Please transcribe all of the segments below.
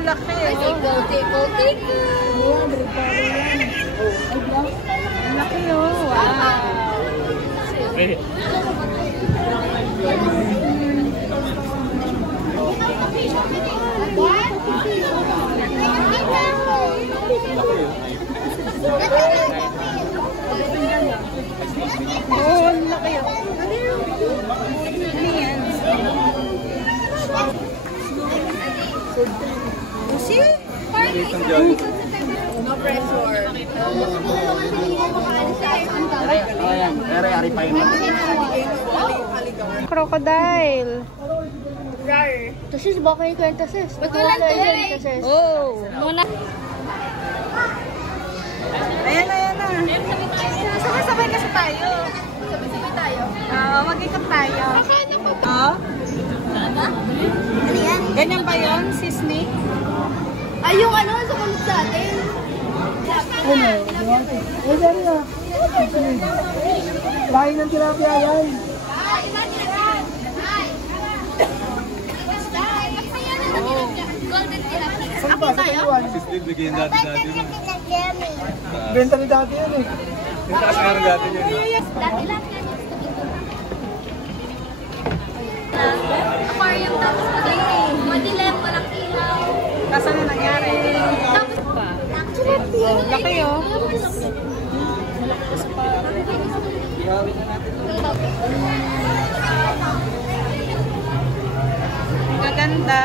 ang laki. Ang laki, oh. Wow. Oh, ang laki, oh. Ano yan? Pusi? No pressure. Crocodile. Rar. Sis, baka yung kwenta, sis. Betulan to, sis. Oh. Muna. Ayan na. Sabay-sabay kasi tayo. Sabay-sabay tayo. Mag-ikot tayo. Nakano ko ba? Oh. Ano? Ano yan? Ganyan ba yun, si Snake? Ay, yung ano, sa kulit sa atin. Ano? Eh, dali na. Lahi ng tilapia yan. Saan ba? Sa Taiwan. Benta ni dati yan eh. Benta kasi nga rin dati yun. Dati lang yan. Aquarium tapos madilim, walang ilaw. Kasan na nangyari? Tapos pa. Laki, oh. Gaganda.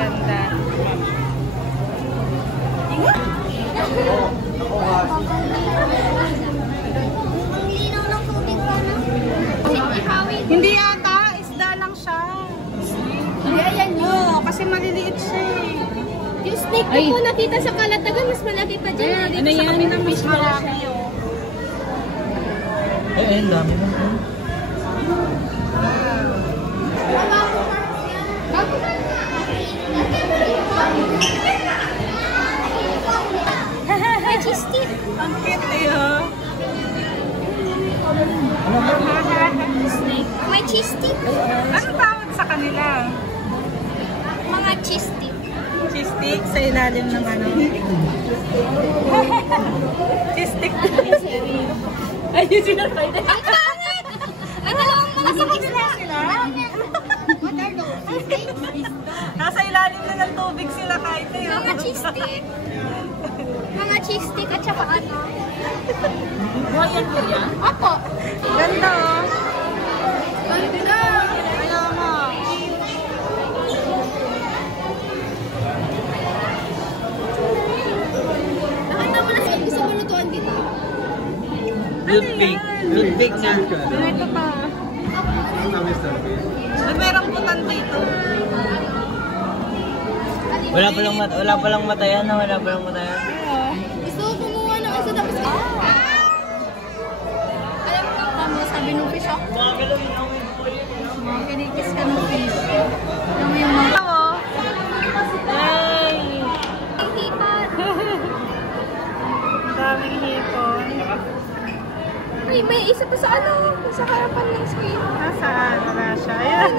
Ganda. Hindi yata, isda lang siya. Hindi, ayan yun. Oo, kasi maliliit siya eh. Yung snake ko po nakita sa Kalatagan, mas malaki pa dyan. Ano yan? Kami ng mas malaki. Eh, dami mo. May cheese stick. Ang cute eh, oh. Snake. May cheese stick. Anong tawag sa kanila? Mga cheese stick. Cheese stick sa ilalim ng ano? Cheese stick. Ayun sila pa. Ang pangit! Ay, dalawang mga sakit na Sila? What are those? Nasa ilalim na ng tubig sila kahit eh. Mga cheese stick. Mga cheese stick at saka ano. Royal po yan? Opo. Ganda oh. Ganda. Ayaw mo. Nakita mo na gusto mo lutuan dito. Toothpick. Toothpick na. Ito pa. Merong putan dito. Wala palang matayan na, wala palang matayan. Gusto ko kumuha ng isa tapos alam mo kung tama sabi nung fish ako. Mga kinikis ka ng fish. Yung mga... Oh. Hey! Ang hipan. Daming hipon. Ay, may isa pa sa ano, sa harapan ng screen. Nasaan? Wala siya. Ayan.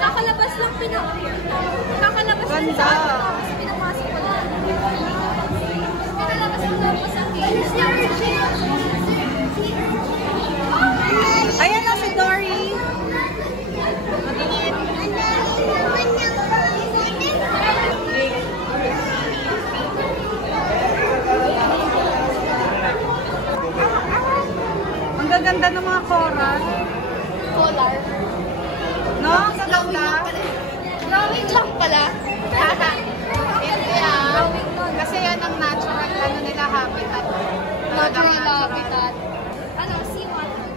Kakalabas lang kakalabas lang Ganda. tapos pinapasok ko lang. Kakalabas lang sa Ayan na si Dory. Ang gaganda ng mga coral. Collar. No? Ang gaganda. Drawing lang pala. Drawing nun. Kasi yan ang natural ano nila habitat. Natural habitat. Ano, seawater.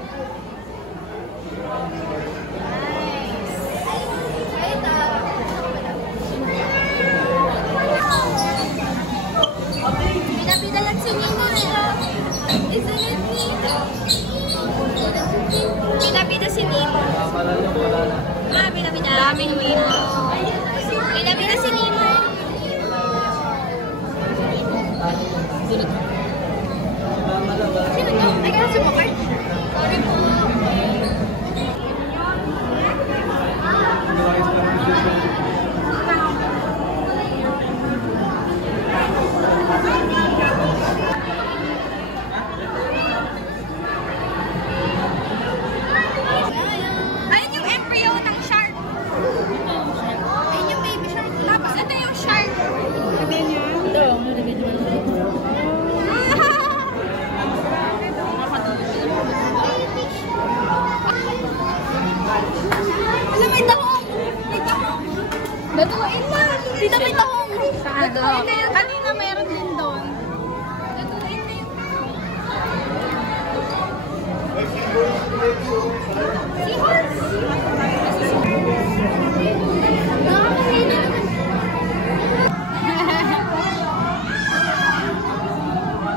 Bida-bida lang si Nino eh. Isn't it Nino? Bida-bida si Nino. Bida-bida. Daming Nino. Bida-bida si Nino. nagulat ako. Sino to? Ay, kaya sumakay. Sorry po. Ayun yung embryo ng shark. Ayun yung baby shark. Tapos ito yung shark. Sabi niya? Ito. Alam, may tahong! May tahong! Natuloyin na! Dito may tahong! Natuloyin na yun! Kanina mayroon din doon. Natuloyin na yun! Seahorse! Nakakahina naman!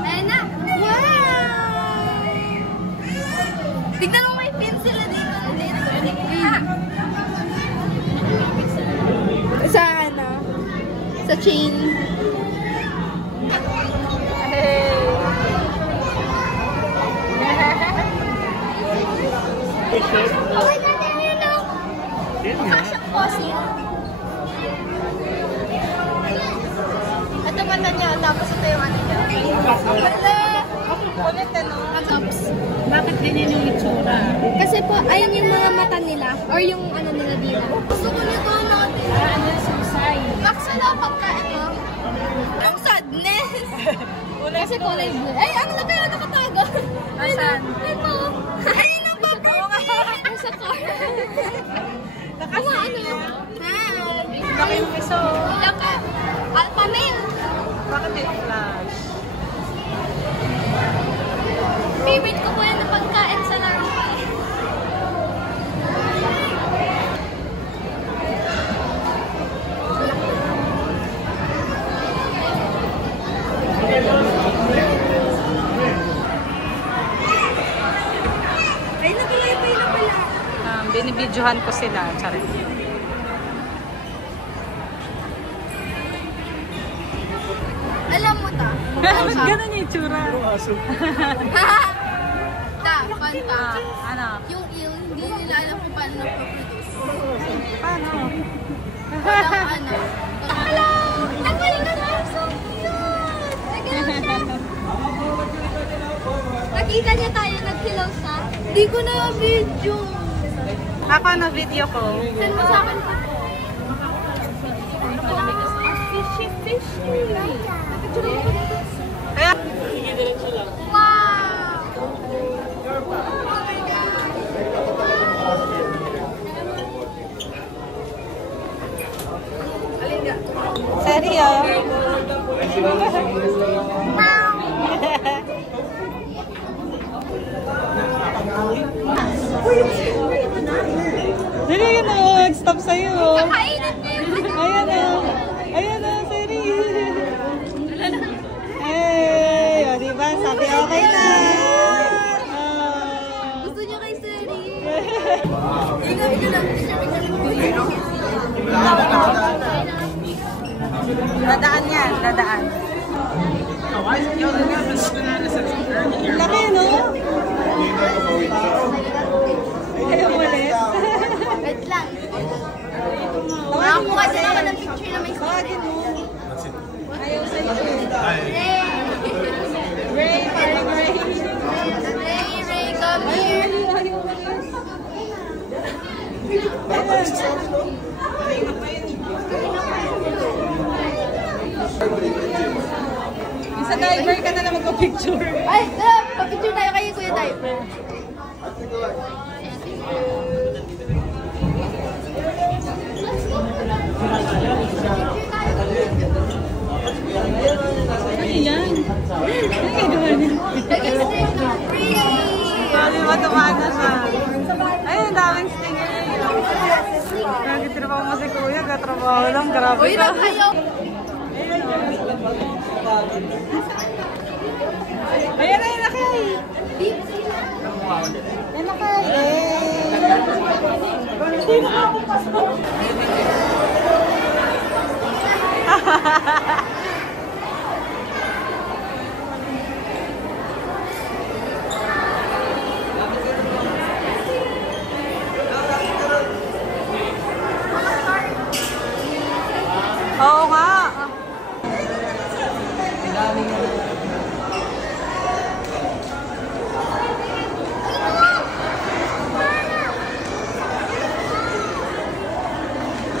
Ayan na! Wow! Tignan mo, may pin sila dito. Sa ano? Sa chain. Okay na din yun o. Mukha siyang fossil. Ito mata niya, tapos ito yung ano niya. Ulit ano? Cups. Bakit ganyan yung itsura? Kasi po, ayun yung mga mata nila. Or yung ano nila dito. Gusto ko nito natin. Ano yung susay? Maksala pagkain mo. Ang sadness. Kasi kulay blue. Ay, ano na kaya nakatago? Asan? Ito. Ay, napapit. Nasa car. Ano? Hi. Laki yung iso. Laka. Alpha male. Bakit yung flash? Favorite ko po yan na pagkain sa laruan. Ay, na pala. Binibidyohan ko sila. Charit. Alam mo ta? Ba't ganun yung itsura? Fanta. Ano? Yung eel, hindi nila alam kung paano na-produce. Paano? Walang ano. Hello! Ang galing na lang! So cute! Nagano'n siya. Nakita niya tayo, nagkilaw siya. Hindi ko na video. Ako na video ko. Send mo sa akin pa. Fishy, fishy. Kaya, Wow! seryo? Dali yun o, stop sa'yo. Kakainin niya. Ayan o. Ayan o, Seri. Hey, o diba? Sabi okay na. Gusto niyo kay Seri. Ikaw lang siya. Dadaan yan, dadaan. Laki, no? Ayaw ulit. Wait lang. Nakakuha sila ako ng picture na may Bakit mo? Ayaw sa'yo. Ray, Parang Ray. Ray, come here. Sa diver ka na lang magpa-picture. Ay, tara, pa-picture tayo kay Kuya Diver. Ano yan? Ano gagawa niya? Sabi mo, tumaan na siya. Ay, ang daming stinger. Nagtitrabaho mo si Kuya, katrabaho lang. Grabe Uy, ka. lang kayo. Ayan na, nakay. Ayan nakay. Hindi na ako pasok.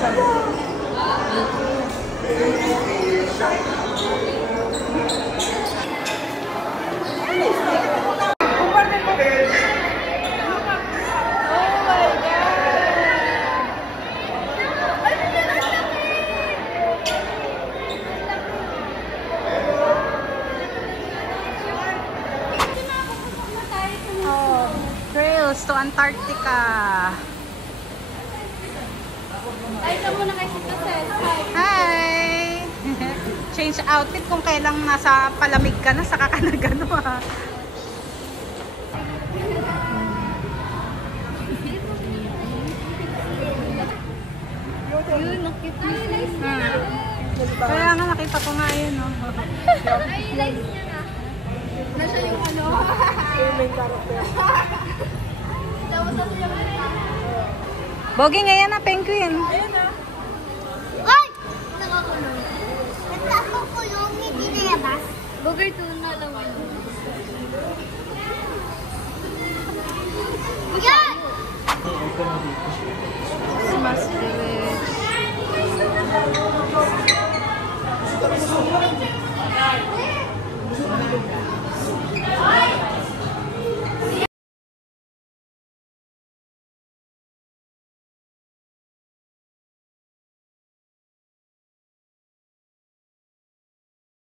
Oh, trails to Antarctica. Ay, ka muna kay Sito Cel. Hi! Change outfit kung kailang nasa palamig ka na, saka ka na gano ha. Yun, nakita niya. Kaya nga nakita ko nga yun. Oh. Highlights niya na. Nasa yung ano. Yung main character. Tapos nasa yung Bogi ngayon na penguin.